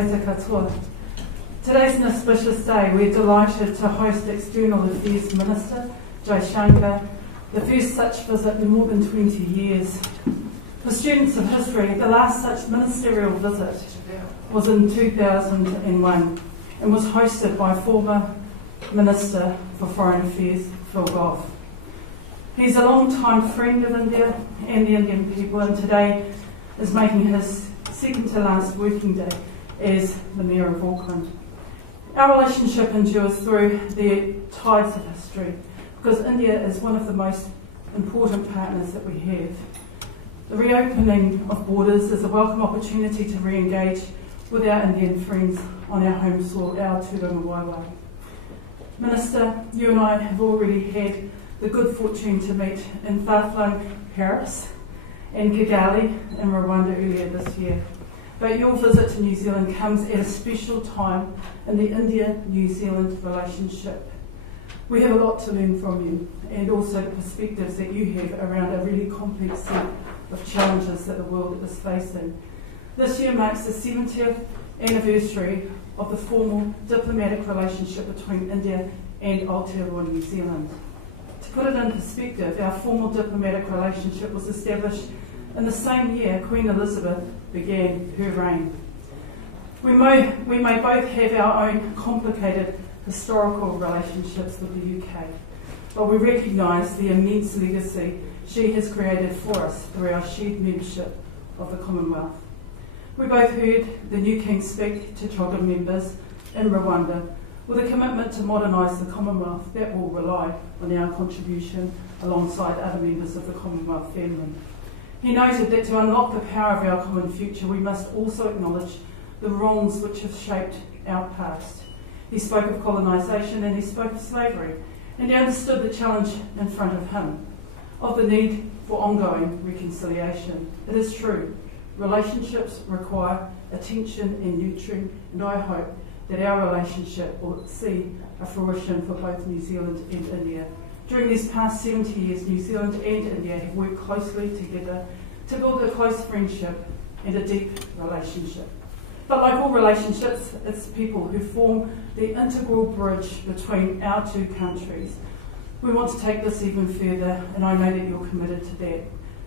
Taita katoa. Today's an auspicious day. We're delighted to host External Affairs Minister Jaishankar, the first such visit in more than 20 years. For students of history, the last such ministerial visit was in 2001 and was hosted by former Minister for Foreign Affairs, Phil Goff. He's a long-time friend of India and the Indian people, and today is making his second to last working day as the Mayor of Auckland. Our relationship endures through the tides of history because India is one of the most important partners that we have. The reopening of borders is a welcome opportunity to re-engage with our Indian friends on our home soil, our Turunga Waiwai. Minister, you and I have already had the good fortune to meet in far-flung Paris and Kigali in Rwanda earlier this year. But your visit to New Zealand comes at a special time in the India-New Zealand relationship. We have a lot to learn from you and also the perspectives that you have around a really complex set of challenges that the world is facing. This year marks the 70th anniversary of the formal diplomatic relationship between India and Aotearoa New Zealand. To put it in perspective, our formal diplomatic relationship was established in the same year Queen Elizabeth began her reign. We may both have our own complicated historical relationships with the UK, but we recognise the immense legacy she has created for us through our shared membership of the Commonwealth. We both heard the new King speak to Toga members in Rwanda with a commitment to modernise the Commonwealth that will rely on our contribution alongside other members of the Commonwealth family. He noted that to unlock the power of our common future, we must also acknowledge the wrongs which have shaped our past. He spoke of colonisation and he spoke of slavery, and he understood the challenge in front of him, of the need for ongoing reconciliation. It is true, relationships require attention and nurturing, and I hope that our relationship will see a fruition for both New Zealand and India. During these past 70 years, New Zealand and India have worked closely together to build a close friendship and a deep relationship. But like all relationships, it's people who form the integral bridge between our two countries. We want to take this even further, and I know that you're committed to that.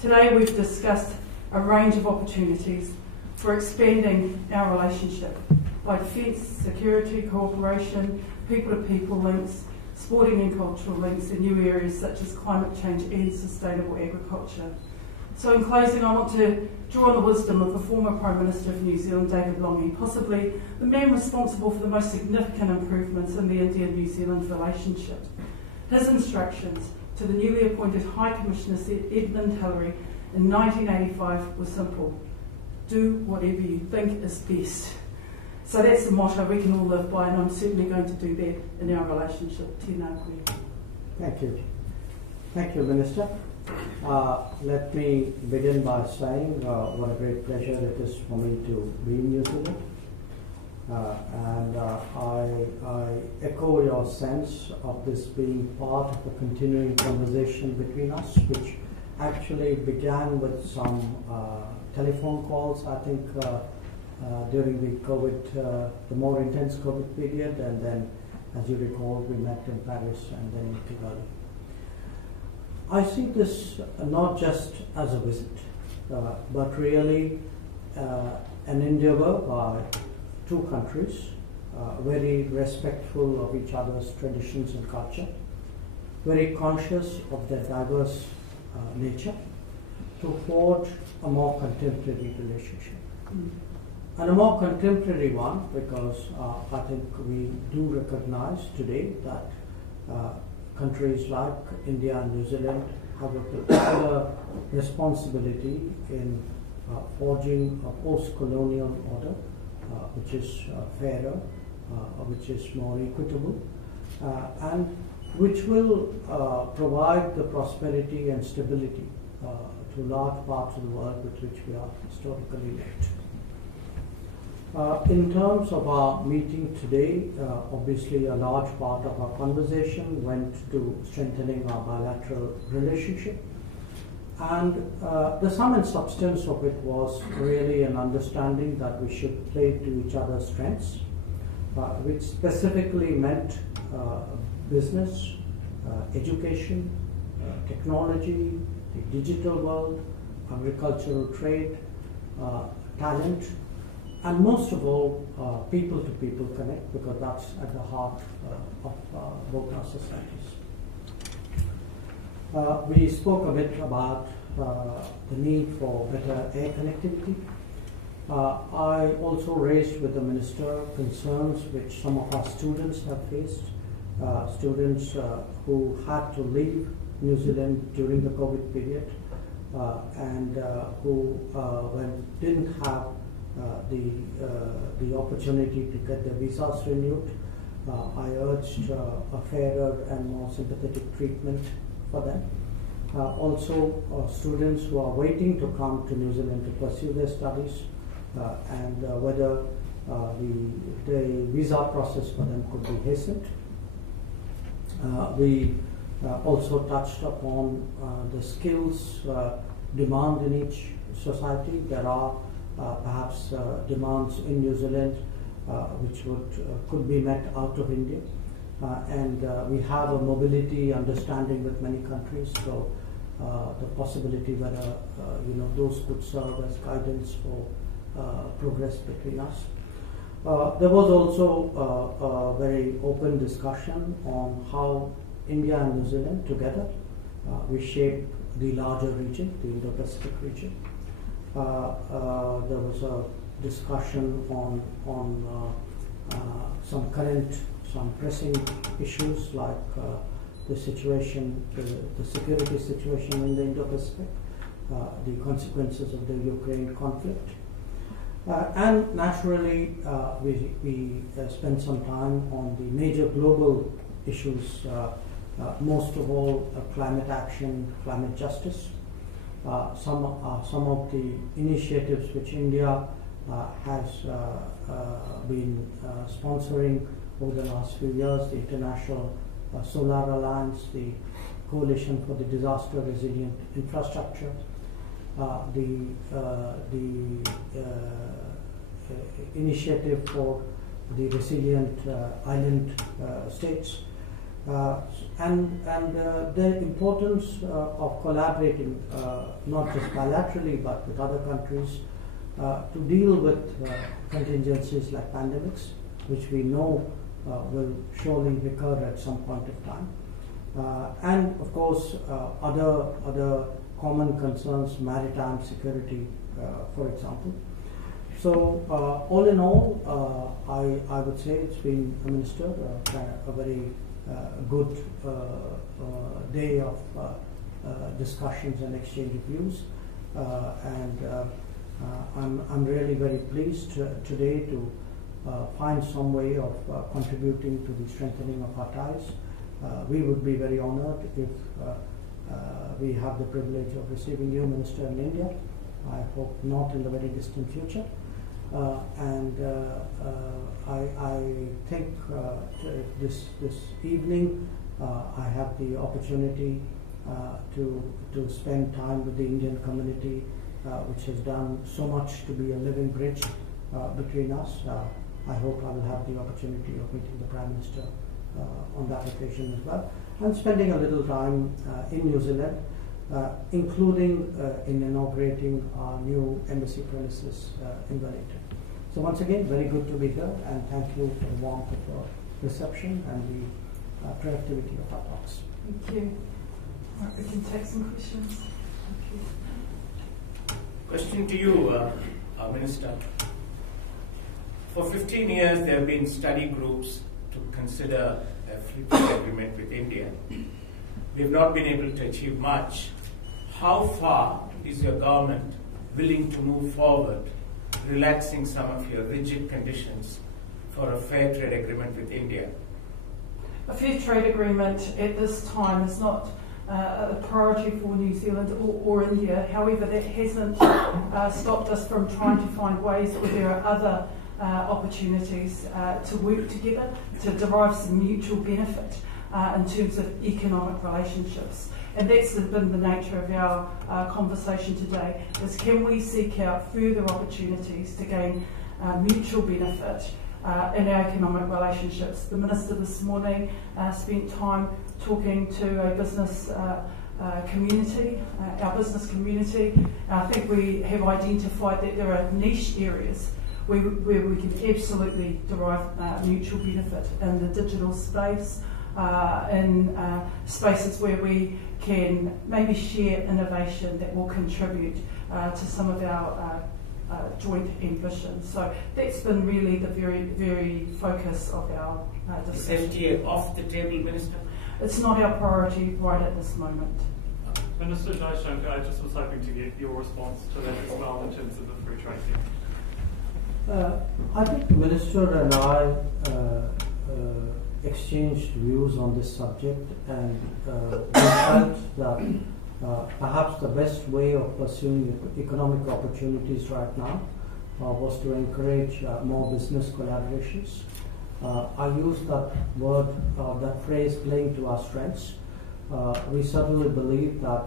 Today we've discussed a range of opportunities for expanding our relationship, like defence, security, cooperation, people-to-people links, sporting and cultural links, and new areas such as climate change and sustainable agriculture. So in closing, I want to draw on the wisdom of the former Prime Minister of New Zealand, David Lange, possibly the man responsible for the most significant improvements in the India-New Zealand relationship. His instructions to the newly appointed High Commissioner Edmund Hillary in 1985 were simple: do whatever you think is best. So that's the motto we can all live by, and I'm certainly going to do that in our relationship. Tēnā koe. Thank you. Thank you, Minister. Let me begin by saying what a great pleasure it is for me to be in New Zealand. I echo your sense of this being part of a continuing conversation between us, which actually began with some telephone calls, I think, during the COVID, the more intense COVID period, and then, as you recall, we met in Paris and then in Kigali. I see this not just as a visit, but really an endeavor by two countries, very respectful of each other's traditions and culture, very conscious of their diverse nature, to forge a more contemporary relationship. And a more contemporary one, because I think we do recognize today that countries like India and New Zealand have a particular responsibility in forging a post-colonial order, which is fairer, which is more equitable, and which will provide the prosperity and stability to large parts of the world with which we are historically linked. In terms of our meeting today, obviously a large part of our conversation went to strengthening our bilateral relationship. And the sum and substance of it was really an understanding that we should play to each other's strengths, which specifically meant business, education, technology, the digital world, agricultural trade, talent, and most of all, people-to-people connect, because that's at the heart of both our societies. We spoke a bit about the need for better air connectivity. I also raised with the Minister concerns which some of our students have faced, students who had to leave New Zealand during the COVID period and who didn't have the opportunity to get their visas renewed. I urged a fairer and more sympathetic treatment for them. Also, students who are waiting to come to New Zealand to pursue their studies and whether the visa process for them could be hastened. We also touched upon the skills demand in each society. There are perhaps demands in New Zealand which could be met out of India. And we have a mobility understanding with many countries, so the possibility whether those could serve as guidance for progress between us. There was also a very open discussion on how India and New Zealand together we shape the larger region, the Indo-Pacific region. There was a discussion on some pressing issues like the situation, the security situation in the Indo-Pacific, the consequences of the Ukraine conflict. And naturally, we spent some time on the major global issues, most of all climate action, climate justice. Some of the initiatives which India has been sponsoring over the last few years, the International Solar Alliance, the Coalition for the Disaster Resilient Infrastructure, the Initiative for the Resilient Island States, and the importance of collaborating not just bilaterally but with other countries to deal with contingencies like pandemics, which we know will surely recur at some point of time, and of course other common concerns, maritime security, for example. So all in all, I would say it's been, Minister, a very good day of discussions and exchange of views, and I'm really very pleased today to find some way of contributing to the strengthening of our ties. We would be very honored if we have the privilege of receiving you, Minister, in India. I hope not in the very distant future. And I think this evening I have the opportunity to spend time with the Indian community, which has done so much to be a living bridge between us. I hope I will have the opportunity of meeting the Prime Minister on that occasion as well, and spending a little time in New Zealand, including in inaugurating our new embassy premises in Wellington. So once again, very good to be here, and thank you for the warmth of your reception and the productivity of our talks. Thank you. Right, we can take some questions. Thank you. Question to you, Minister. For 15 years, there have been study groups to consider a free trade agreement with India. We have not been able to achieve much. How far is your government willing to move forward, relaxing some of your rigid conditions for a fair trade agreement with India? A fair trade agreement at this time is not a priority for New Zealand or India. However, that hasn't stopped us from trying to find ways where there are other opportunities to work together to derive some mutual benefit. in terms of economic relationships. And that's been the nature of our conversation today, is can we seek out further opportunities to gain mutual benefit in our economic relationships. The Minister this morning spent time talking to a business community, our business community. I think we have identified that there are niche areas where we can absolutely derive mutual benefit in the digital space, in spaces where we can maybe share innovation that will contribute to some of our joint ambitions. So that's been really the very focus of our discussion. Is FTA off the table, Minister? It's not our priority right at this moment. Minister Jaishankar, I just was hoping to get your response to that as well in terms of the free trade deal. I think the Minister and I exchanged views on this subject, and we felt that perhaps the best way of pursuing economic opportunities right now was to encourage more business collaborations. I use that word, that phrase, playing to our strengths. We certainly believe that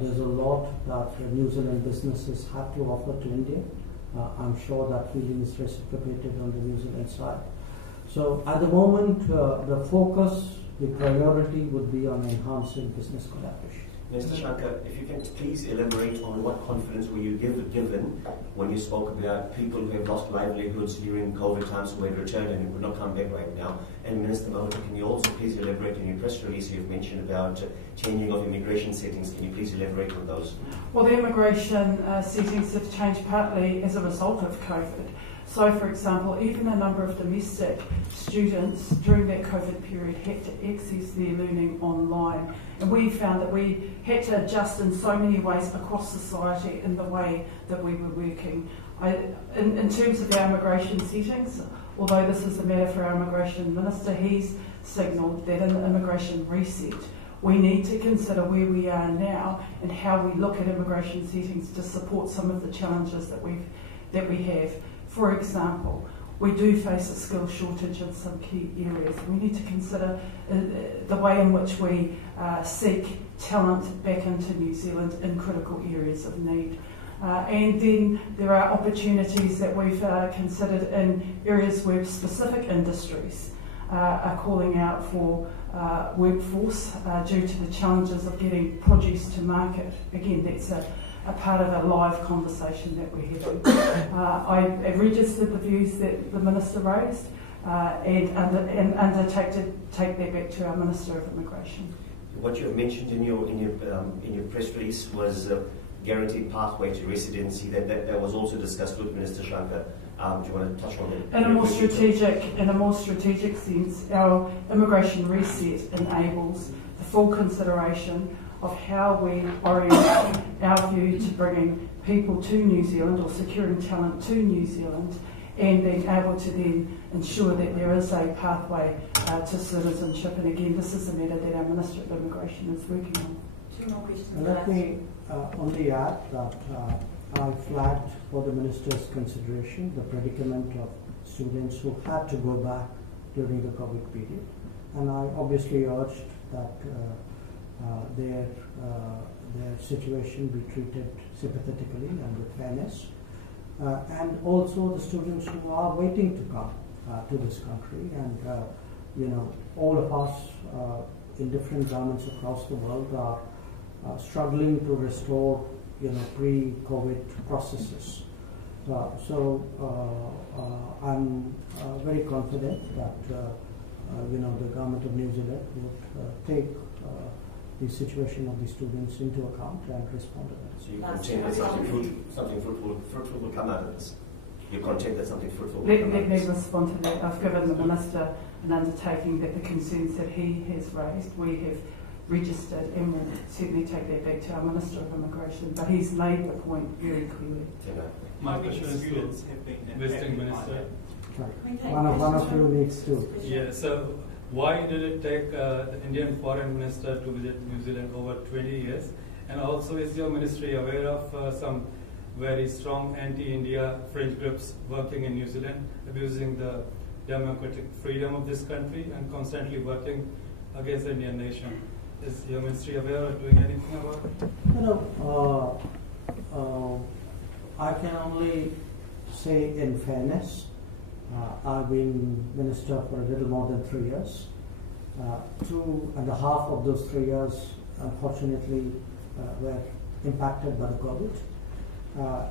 there's a lot that New Zealand businesses have to offer to India. I'm sure that feeling is reciprocated on the New Zealand side. So at the moment, the focus, the priority would be on enhancing business collaboration. Mr. Shankar, if you can please elaborate on what confidence were you given when you spoke about people who have lost livelihoods during COVID times who had returned and who could not come back right now. And Minister Mahuta, can you also please elaborate in your press release you've mentioned about changing of immigration settings? Can you please elaborate on those? Well, the immigration settings have changed partly as a result of COVID. So, for example, even a number of domestic students during that COVID period had to access their learning online. And we found that we had to adjust in so many ways across society in the way that we were working. In terms of our immigration settings, although this is a matter for our Immigration Minister, he's signalled that in the immigration reset, we need to consider where we are now and how we look at immigration settings to support some of the challenges that we have. For example, we do face a skill shortage in some key areas. We need to consider the way in which we seek talent back into New Zealand in critical areas of need. And then there are opportunities that we've considered in areas where specific industries are calling out for workforce due to the challenges of getting produce to market. Again, that's a part of a live conversation that we're having. I have registered the views that the Minister raised and undertake to take that back to our Minister of Immigration. What you have mentioned in your press release was guaranteed pathway to residency. That was also discussed with Minister Shankar. Do you want to touch on that? In a more strategic sense, our immigration reset enables the full consideration of how we orient our view to bringing people to New Zealand or securing talent to New Zealand, and being able to then ensure that there is a pathway to citizenship. And again, this is a matter that our Minister of Immigration is working on. Two more questions. Let me only add that I flagged for the Minister's consideration the predicament of students who had to go back during the COVID period. And I obviously urged that their situation be treated sympathetically and with fairness. And also the students who are waiting to come to this country. And, all of us in different governments across the world are struggling to restore, pre-COVID processes. So I'm very confident that, the government of New Zealand would take the situation of the students into account and respond to that. So you contend that something fruitful will come out of this? You contend that something fruitful will come out Let of me this? respond to that. I've given the Minister an undertaking that the concerns that he has raised, we have registered, and will certainly take that back to our Minister of Immigration. But he's made the point very clearly. My question is to Visiting Minister. One of you needs to. Yeah, so why did it take the Indian Foreign Minister to visit New Zealand over 20 years? And also, is your ministry aware of some very strong anti-India fringe groups working in New Zealand, abusing the democratic freedom of this country and constantly working against the Indian nation. Is your ministry aware of doing anything about it? I can only say in fairness, I've been minister for a little more than 3 years. 2.5 of those 3 years, unfortunately, were impacted by the COVID.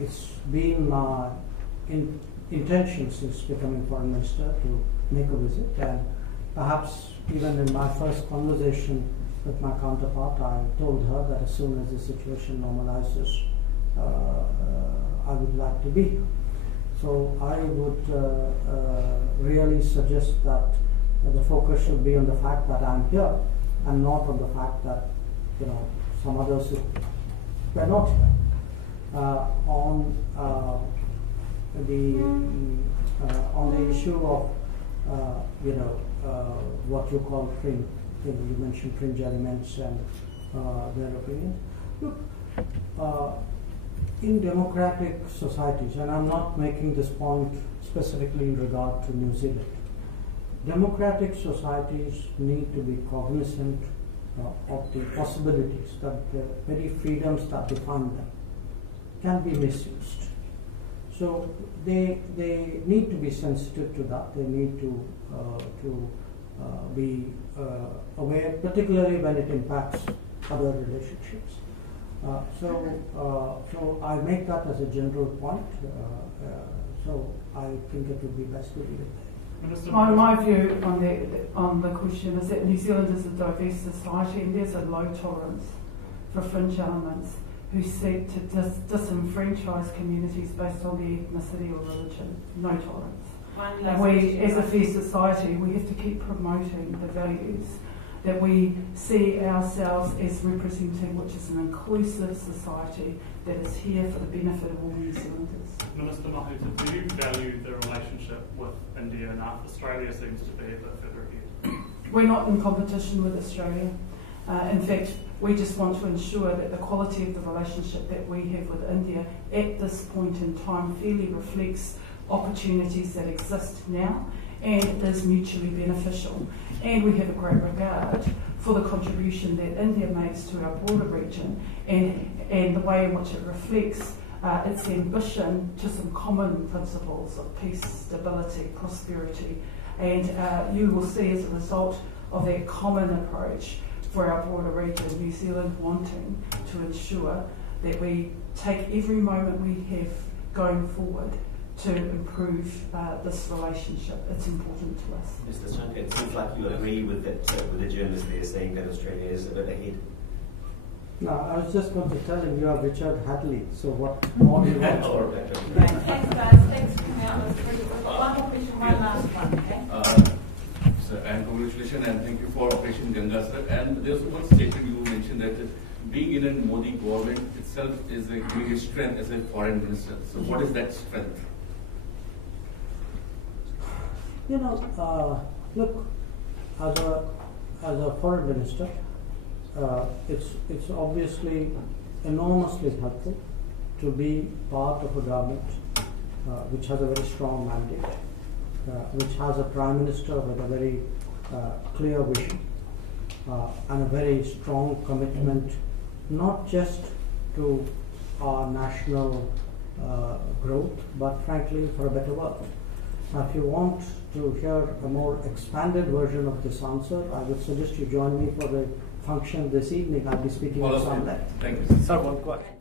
It's been my intention since becoming foreign minister to make a visit, and perhaps even in my first conversation with my counterpart, I told her that as soon as the situation normalizes, I would like to be here. So I would really suggest that the focus should be on the fact that I'm here, and not on the fact that some others were not here. On the issue of what you call fringe, you mentioned fringe elements and their opinions. Look, in democratic societies, and I'm not making this point specifically in regard to New Zealand, democratic societies need to be cognizant of the possibilities that the very freedoms that define them can be misused. So they need to be sensitive to that. They need to be aware, particularly when it impacts other relationships. So I make that as a general point. So I think it would be best to leave it there. My view on the question is that New Zealand is a diverse society, and there's a low tolerance for fringe elements who seek to disenfranchise communities based on their ethnicity or religion. No tolerance. And we, as a fair society, we have to keep promoting the values that we see ourselves as representing, which is an inclusive society that is here for the benefit of all New Zealanders. Minister Mahuta, do you value the relationship with India enough? Australia seems to be a bit further ahead. We're not in competition with Australia. In fact, we just want to ensure that the quality of the relationship that we have with India at this point in time fairly reflects opportunities that exist now and is mutually beneficial. And we have a great regard for the contribution that India makes to our border region and the way in which it reflects its ambition to some common principles of peace, stability, prosperity. And you will see as a result of that common approach for our border region, New Zealand wanting to ensure that we take every moment we have going forward to improve this relationship. It's important to us. Mr. Shankar, it seems like you agree with the journalist there saying that Australia is a bit ahead. No, I was just going to tell him you are Richard Hadley, so what more do you want? Thanks guys, thanks for coming out. We've got one more question, one last one, okay? And congratulations and thank you for Operation Ganga, sir. And there's one statement you mentioned that being in a Modi government itself is giving a strength as a foreign minister. So what is that strength? Look, as a foreign minister, it's obviously enormously helpful to be part of a government which has a very strong mandate, which has a prime minister with a very clear vision and a very strong commitment, not just to our national growth, but frankly for a better world. Now, if you want to hear a more expanded version of this answer, I would suggest you join me for the function this evening. I'll be speaking on Sunday. Thank you. Sir, one question.